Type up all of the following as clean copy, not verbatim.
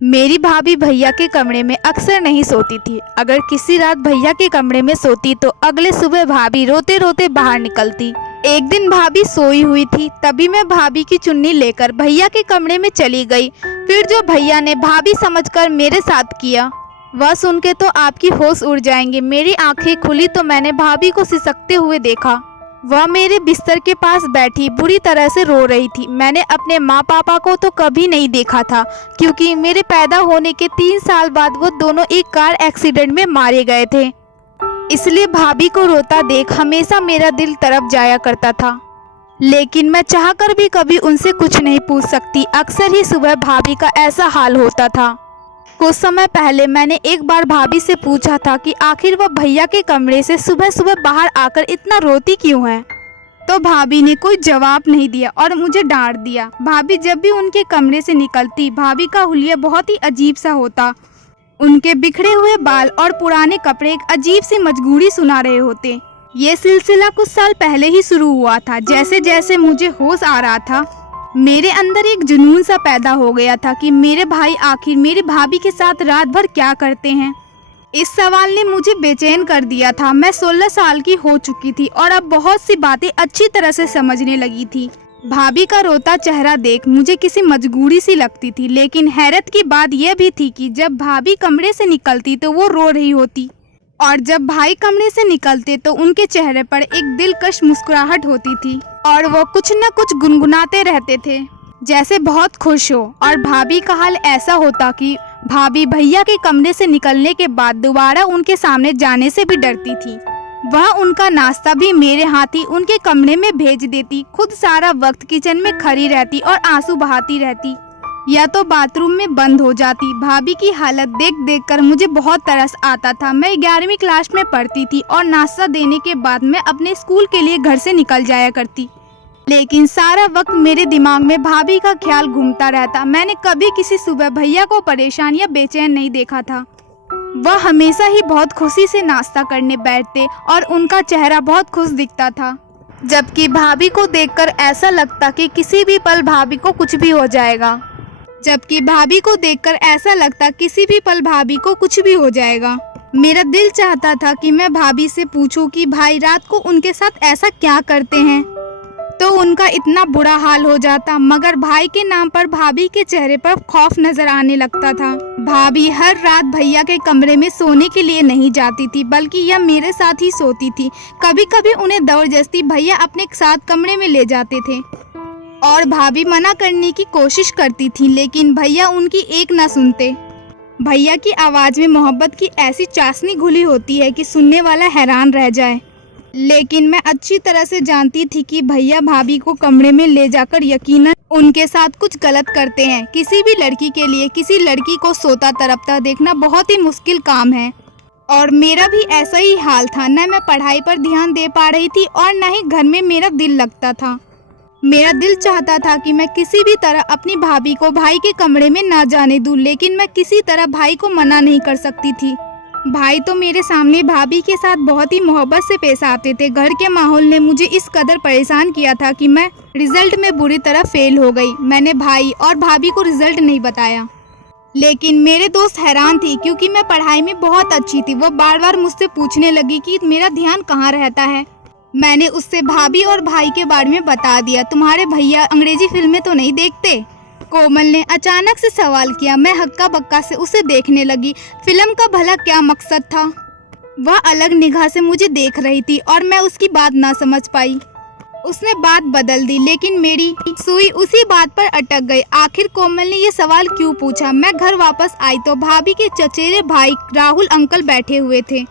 मेरी भाभी भैया के कमरे में अक्सर नहीं सोती थी। अगर किसी रात भैया के कमरे में सोती तो अगले सुबह भाभी रोते रोते बाहर निकलती। एक दिन भाभी सोई हुई थी, तभी मैं भाभी की चुन्नी लेकर भैया के कमरे में चली गई। फिर जो भैया ने भाभी समझकर मेरे साथ किया, वह सुन के तो आपकी होश उड़ जाएंगे। मेरी आंखें खुली तो मैंने भाभी को सिसकते हुए देखा। वह मेरे बिस्तर के पास बैठी बुरी तरह से रो रही थी। मैंने अपने माँ पापा को तो कभी नहीं देखा था, क्योंकि मेरे पैदा होने के 3 साल बाद वो दोनों एक कार एक्सीडेंट में मारे गए थे। इसलिए भाभी को रोता देख हमेशा मेरा दिल तड़प जाया करता था। लेकिन मैं चाहकर भी कभी उनसे कुछ नहीं पूछ सकती। अक्सर ही सुबह भाभी का ऐसा हाल होता था। कुछ समय पहले मैंने एक बार भाभी से पूछा था कि आखिर वह भैया के कमरे से सुबह सुबह बाहर आकर इतना रोती क्यों है, तो भाभी ने कोई जवाब नहीं दिया और मुझे डांट दिया। भाभी जब भी उनके कमरे से निकलती, भाभी का हुलिया बहुत ही अजीब सा होता। उनके बिखरे हुए बाल और पुराने कपड़े एक अजीब सी मजबूरी सुना रहे होते। ये सिलसिला कुछ साल पहले ही शुरू हुआ था। जैसे जैसे मुझे होश आ रहा था, मेरे अंदर एक जुनून सा पैदा हो गया था कि मेरे भाई आखिर मेरी भाभी के साथ रात भर क्या करते हैं। इस सवाल ने मुझे बेचैन कर दिया था। मैं 16 साल की हो चुकी थी और अब बहुत सी बातें अच्छी तरह से समझने लगी थी। भाभी का रोता चेहरा देख मुझे किसी मजबूरी सी लगती थी, लेकिन हैरत की बात यह भी थी कि जब भाभी कमरे से निकलती तो वो रो रही होती, और जब भाई कमरे से निकलते तो उनके चेहरे पर एक दिलकश मुस्कुराहट होती थी और वो कुछ न कुछ गुनगुनाते रहते थे, जैसे बहुत खुश हो। और भाभी का हाल ऐसा होता कि भाभी भैया के कमरे से निकलने के बाद दोबारा उनके सामने जाने से भी डरती थी। वह उनका नाश्ता भी मेरे हाथ ही उनके कमरे में भेज देती, खुद सारा वक्त किचन में खड़ी रहती और आंसू बहाती रहती, या तो बाथरूम में बंद हो जाती। भाभी की हालत देख देख कर मुझे बहुत तरस आता था। मैं 11वीं क्लास में पढ़ती थी और नाश्ता देने के बाद मैं अपने स्कूल के लिए घर से निकल जाया करती, लेकिन सारा वक्त मेरे दिमाग में भाभी का ख्याल घूमता रहता। मैंने कभी किसी सुबह भैया को परेशान या बेचैन नहीं देखा था। वह हमेशा ही बहुत खुशी से नाश्ता करने बैठते और उनका चेहरा बहुत खुश दिखता था, जबकि भाभी को देखकर ऐसा लगता कि किसी भी पल भाभी को कुछ भी हो जाएगा। मेरा दिल चाहता था कि मैं भाभी से पूछूं कि भाई रात को उनके साथ ऐसा क्या करते हैं तो उनका इतना बुरा हाल हो जाता, मगर भाई के नाम पर भाभी के चेहरे पर खौफ नजर आने लगता था। भाभी हर रात भैया के कमरे में सोने के लिए नहीं जाती थी, बल्कि यह मेरे साथ ही सोती थी। कभी कभी उन्हें जबरदस्ती भैया अपने साथ कमरे में ले जाते थे और भाभी मना करने की कोशिश करती थी, लेकिन भैया उनकी एक ना सुनते। भैया की आवाज़ में मोहब्बत की ऐसी चाशनी घुली होती है कि सुनने वाला हैरान रह जाए। लेकिन मैं अच्छी तरह से जानती थी कि भैया भाभी को कमरे में ले जाकर यकीनन उनके साथ कुछ गलत करते हैं। किसी भी लड़की के लिए किसी लड़की को सोता तड़पता देखना बहुत ही मुश्किल काम है, और मेरा भी ऐसा ही हाल था। न मैं पढ़ाई पर ध्यान दे पा रही थी और न ही घर में मेरा दिल लगता था। मेरा दिल चाहता था कि मैं किसी भी तरह अपनी भाभी को भाई के कमरे में ना जाने दूं, लेकिन मैं किसी तरह भाई को मना नहीं कर सकती थी। भाई तो मेरे सामने भाभी के साथ बहुत ही मोहब्बत से पेश आते थे। घर के माहौल ने मुझे इस कदर परेशान किया था कि मैं रिजल्ट में बुरी तरह फेल हो गई। मैंने भाई और भाभी को रिजल्ट नहीं बताया, लेकिन मेरे दोस्त हैरान थी क्योंकि मैं पढ़ाई में बहुत अच्छी थी। वो बार बार मुझसे पूछने लगी कि मेरा ध्यान कहाँ रहता है। मैंने उससे भाभी और भाई के बारे में बता दिया। तुम्हारे भैया अंग्रेजी फिल्में तो नहीं देखते? कोमल ने अचानक से सवाल किया। मैं हक्का बक्का से उसे देखने लगी। फिल्म का भला क्या मकसद था? वह अलग निगाह से मुझे देख रही थी और मैं उसकी बात ना समझ पाई। उसने बात बदल दी, लेकिन मेरी सुई उसी बात पर अटक गई। आखिर कोमल ने ये सवाल क्यों पूछा? मैं घर वापस आई तो भाभी के चचेरे भाई राहुल अंकल बैठे हुए थे।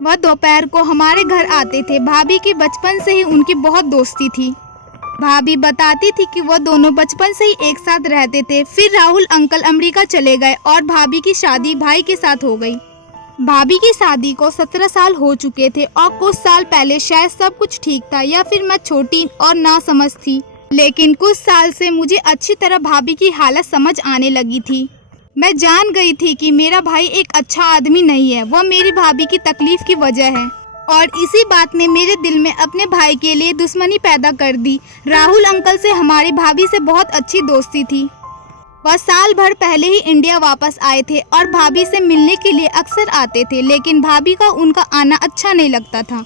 वह दोपहर को हमारे घर आते थे। भाभी की बचपन से ही उनकी बहुत दोस्ती थी। भाभी बताती थी कि वह दोनों बचपन से ही एक साथ रहते थे। फिर राहुल अंकल अमेरिका चले गए और भाभी की शादी भाई के साथ हो गई। भाभी की शादी को 17 साल हो चुके थे और कुछ साल पहले शायद सब कुछ ठीक था, या फिर मैं छोटी और नासमझ थी। लेकिन कुछ साल से मुझे अच्छी तरह भाभी की हालत समझ आने लगी थी। मैं जान गई थी कि मेरा भाई एक अच्छा आदमी नहीं है। वह मेरी भाभी की तकलीफ की वजह है, और इसी बात ने मेरे दिल में अपने भाई के लिए दुश्मनी पैदा कर दी। राहुल अंकल से हमारी भाभी से बहुत अच्छी दोस्ती थी। वह साल भर पहले ही इंडिया वापस आए थे और भाभी से मिलने के लिए अक्सर आते थे, लेकिन भाभी का उनका आना अच्छा नहीं लगता था।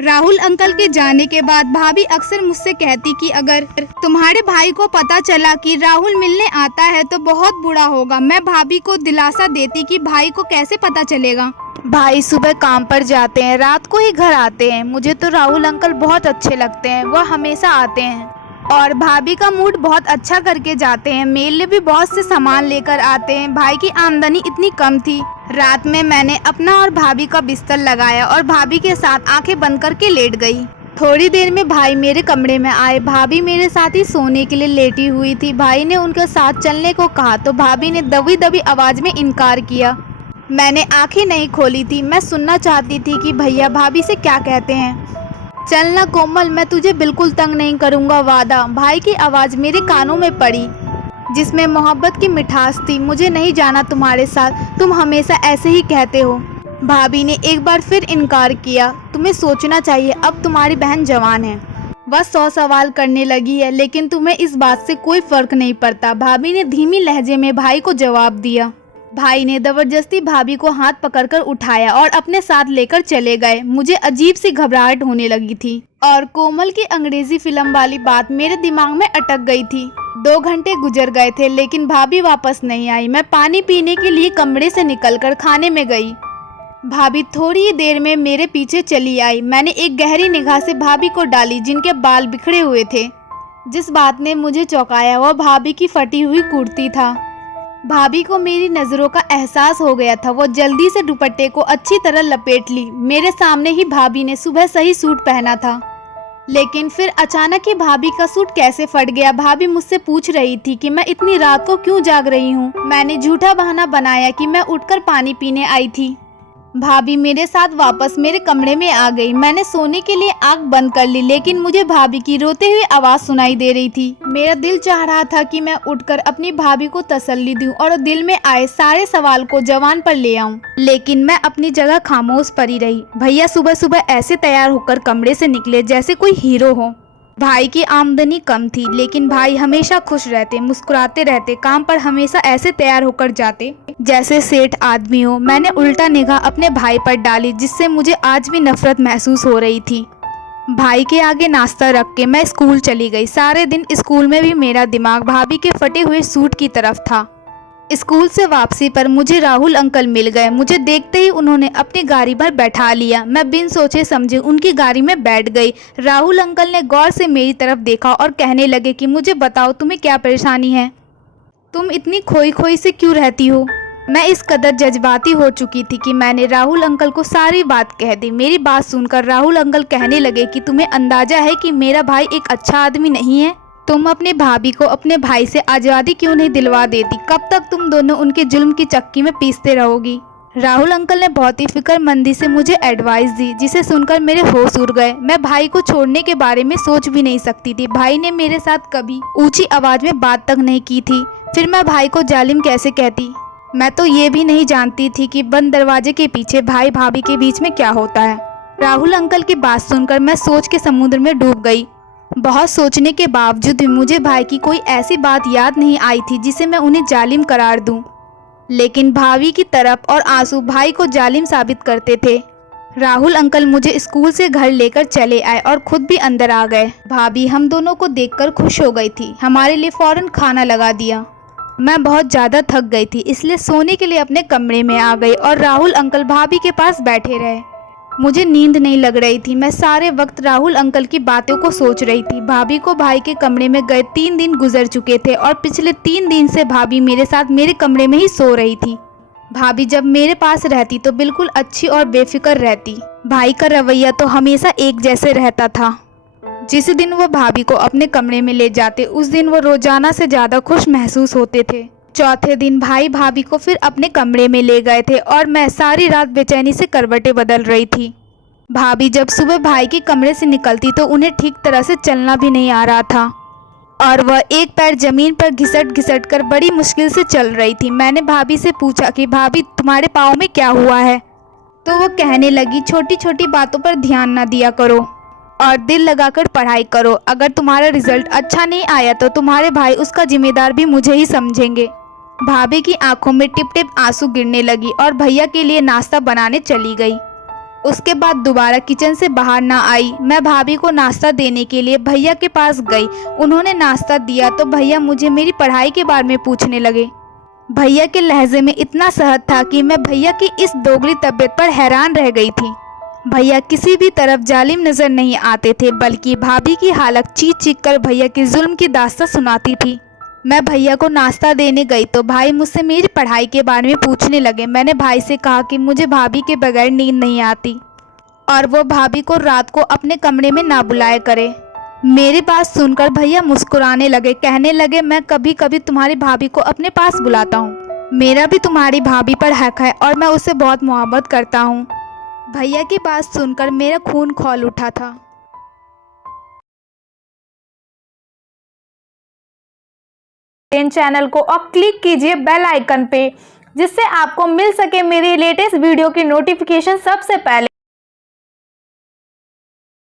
राहुल अंकल के जाने के बाद भाभी अक्सर मुझसे कहती कि अगर तुम्हारे भाई को पता चला कि राहुल मिलने आता है तो बहुत बुरा होगा। मैं भाभी को दिलासा देती कि भाई को कैसे पता चलेगा, भाई सुबह काम पर जाते हैं, रात को ही घर आते हैं। मुझे तो राहुल अंकल बहुत अच्छे लगते हैं, वह हमेशा आते हैं और भाभी का मूड बहुत अच्छा करके जाते हैं। मेरे लिए भी बहुत से सामान लेकर आते हैं। भाई की आमदनी इतनी कम थी, रात में मैंने अपना और भाभी का बिस्तर लगाया और भाभी के साथ आंखें बंद करके लेट गई। थोड़ी देर में भाई मेरे कमरे में आए। भाभी मेरे साथ ही सोने के लिए लेटी हुई थी। भाई ने उनके साथ चलने को कहा तो भाभी ने दबी दबी आवाज में इनकार किया। मैंने आंखें नहीं खोली थी। मैं सुनना चाहती थी कि भैया भाभी से क्या कहते हैं। चलना कोमल, मैं तुझे बिल्कुल तंग नहीं करूँगा, वादा। भाई की आवाज़ मेरे कानों में पड़ी जिसमें मोहब्बत की मिठास थी। मुझे नहीं जाना तुम्हारे साथ, तुम हमेशा ऐसे ही कहते हो। भाभी ने एक बार फिर इनकार किया। तुम्हें सोचना चाहिए, अब तुम्हारी बहन जवान है, वह 100 सवाल करने लगी है, लेकिन तुम्हें इस बात से कोई फर्क नहीं पड़ता। भाभी ने धीमी लहजे में भाई को जवाब दिया। भाई ने जबरदस्ती भाभी को हाथ पकड़कर उठाया और अपने साथ लेकर चले गए। मुझे अजीब सी घबराहट होने लगी थी और कोमल की अंग्रेजी फिल्म वाली बात मेरे दिमाग में अटक गई थी। 2 घंटे गुजर गए थे लेकिन भाभी वापस नहीं आई। मैं पानी पीने के लिए कमरे से निकलकर खाने में गई। भाभी थोड़ी ही देर में मेरे पीछे चली आई। मैंने एक गहरी निगाह से भाभी को डाली जिनके बाल बिखरे हुए थे। जिस बात ने मुझे चौंकाया वह भाभी की फटी हुई कुर्ती था। भाभी को मेरी नज़रों का एहसास हो गया था। वो जल्दी से दुपट्टे को अच्छी तरह लपेट ली। मेरे सामने ही भाभी ने सुबह सही सूट पहना था, लेकिन फिर अचानक ही भाभी का सूट कैसे फट गया। भाभी मुझसे पूछ रही थी कि मैं इतनी रात को क्यों जाग रही हूँ। मैंने झूठा बहाना बनाया कि मैं उठकर पानी पीने आई थी। भाभी मेरे साथ वापस मेरे कमरे में आ गई। मैंने सोने के लिए आंख बंद कर ली, लेकिन मुझे भाभी की रोते हुई आवाज़ सुनाई दे रही थी। मेरा दिल चाह रहा था कि मैं उठकर अपनी भाभी को तसल्ली दूं और दिल में आए सारे सवाल को जवान पर ले आऊं, लेकिन मैं अपनी जगह खामोश पड़ी रही। भैया सुबह सुबह ऐसे तैयार होकर कमरे से निकले जैसे कोई हीरो हो। भाई की आमदनी कम थी, लेकिन भाई हमेशा खुश रहते, मुस्कुराते रहते, काम पर हमेशा ऐसे तैयार होकर जाते जैसे सेठ आदमी हो। मैंने उल्टा निगाह अपने भाई पर डाली जिससे मुझे आज भी नफरत महसूस हो रही थी। भाई के आगे नाश्ता रख के मैं स्कूल चली गई। सारे दिन स्कूल में भी मेरा दिमाग भाभी के फटे हुए सूट की तरफ था। स्कूल से वापसी पर मुझे राहुल अंकल मिल गए। मुझे देखते ही उन्होंने अपनी गाड़ी पर बैठा लिया। मैं बिन सोचे समझे उनकी गाड़ी में बैठ गई। राहुल अंकल ने गौर से मेरी तरफ देखा और कहने लगे कि मुझे बताओ तुम्हें क्या परेशानी है, तुम इतनी खोई खोई से क्यों रहती हो। मैं इस कदर जज्बाती हो चुकी थी कि मैंने राहुल अंकल को सारी बात कह दी। मेरी बात सुनकर राहुल अंकल कहने लगे कि तुम्हें अंदाजा है कि मेरा भाई एक अच्छा आदमी नहीं है। तुम अपने भाभी को अपने भाई से आज़ादी क्यों नहीं दिलवा देती। कब तक तुम दोनों उनके जुल्म की चक्की में पीसते रहोगी। राहुल अंकल ने बहुत ही फिक्रमंदी से मुझे एडवाइस दी, जिसे सुनकर मेरे होश उड़ गए। मैं भाई को छोड़ने के बारे में सोच भी नहीं सकती थी। भाई ने मेरे साथ कभी ऊंची आवाज़ में बात तक नहीं की थी, फिर मैं भाई को जालिम कैसे कहती। मैं तो ये भी नहीं जानती थी कि बंद दरवाजे के पीछे भाई भाभी के बीच में क्या होता है। राहुल अंकल की बात सुनकर मैं सोच के समुद्र में डूब गई। बहुत सोचने के बावजूद भी मुझे भाई की कोई ऐसी बात याद नहीं आई थी जिसे मैं उन्हें जालिम करार दूं। लेकिन भाभी की तरफ और आंसू भाई को जालिम साबित करते थे। राहुल अंकल मुझे स्कूल से घर लेकर चले आए और खुद भी अंदर आ गए। भाभी हम दोनों को देखकर खुश हो गई थी। हमारे लिए फौरन खाना लगा दिया। मैं बहुत ज़्यादा थक गई थी, इसलिए सोने के लिए अपने कमरे में आ गई और राहुल अंकल भाभी के पास बैठे रहे। मुझे नींद नहीं लग रही थी। मैं सारे वक्त राहुल अंकल की बातों को सोच रही थी। भाभी को भाई के कमरे में गए 3 दिन गुजर चुके थे और पिछले 3 दिन से भाभी मेरे साथ मेरे कमरे में ही सो रही थी। भाभी जब मेरे पास रहती तो बिल्कुल अच्छी और बेफिक्र रहती। भाई का रवैया तो हमेशा एक जैसे रहता था। जिस दिन वो भाभी को अपने कमरे में ले जाते उस दिन वो रोजाना से ज़्यादा खुश महसूस होते थे। चौथे दिन भाई भाभी को फिर अपने कमरे में ले गए थे और मैं सारी रात बेचैनी से करवटें बदल रही थी। भाभी जब सुबह भाई के कमरे से निकलती तो उन्हें ठीक तरह से चलना भी नहीं आ रहा था और वह एक पैर जमीन पर घिसट घिसट कर बड़ी मुश्किल से चल रही थी। मैंने भाभी से पूछा कि भाभी तुम्हारे पाँव में क्या हुआ है, तो वो कहने लगी छोटी छोटी बातों पर ध्यान ना दिया करो। और दिल लगाकर पढ़ाई करो। अगर तुम्हारा रिजल्ट अच्छा नहीं आया तो तुम्हारे भाई उसका जिम्मेदार भी मुझे ही समझेंगे। भाभी की आंखों में टिप टिप आंसू गिरने लगी और भैया के लिए नाश्ता बनाने चली गई। उसके बाद दोबारा किचन से बाहर ना आई। मैं भाभी को नाश्ता देने के लिए भैया के पास गई। उन्होंने नाश्ता दिया तो भैया मुझे मेरी पढ़ाई के बारे में पूछने लगे। भैया के लहजे में इतना शहद था कि मैं भैया की इस दोगली तबीयत पर हैरान रह गई थी। भैया किसी भी तरफ जालिम नजर नहीं आते थे, बल्कि भाभी की हालत चीख चीख कर भैया की जुल्म की दास्तां सुनाती थी। मैं भैया को नाश्ता देने गई तो भाई मुझसे मेरी पढ़ाई के बारे में पूछने लगे। मैंने भाई से कहा कि मुझे भाभी के बगैर नींद नहीं आती और वो भाभी को रात को अपने कमरे में ना बुलाया करे। मेरी बात सुनकर भैया मुस्कुराने लगे, कहने लगे मैं कभी कभी तुम्हारी भाभी को अपने पास बुलाता हूँ। मेरा भी तुम्हारी भाभी पर हक है और मैं उससे बहुत मोहब्बत करता हूँ। भैया की बात सुनकर मेरा खून खौल उठा था। चैनल को और क्लिक कीजिए बेल आइकन पे, जिससे आपको मिल सके मेरी लेटेस्ट वीडियो की नोटिफिकेशन सबसे पहले।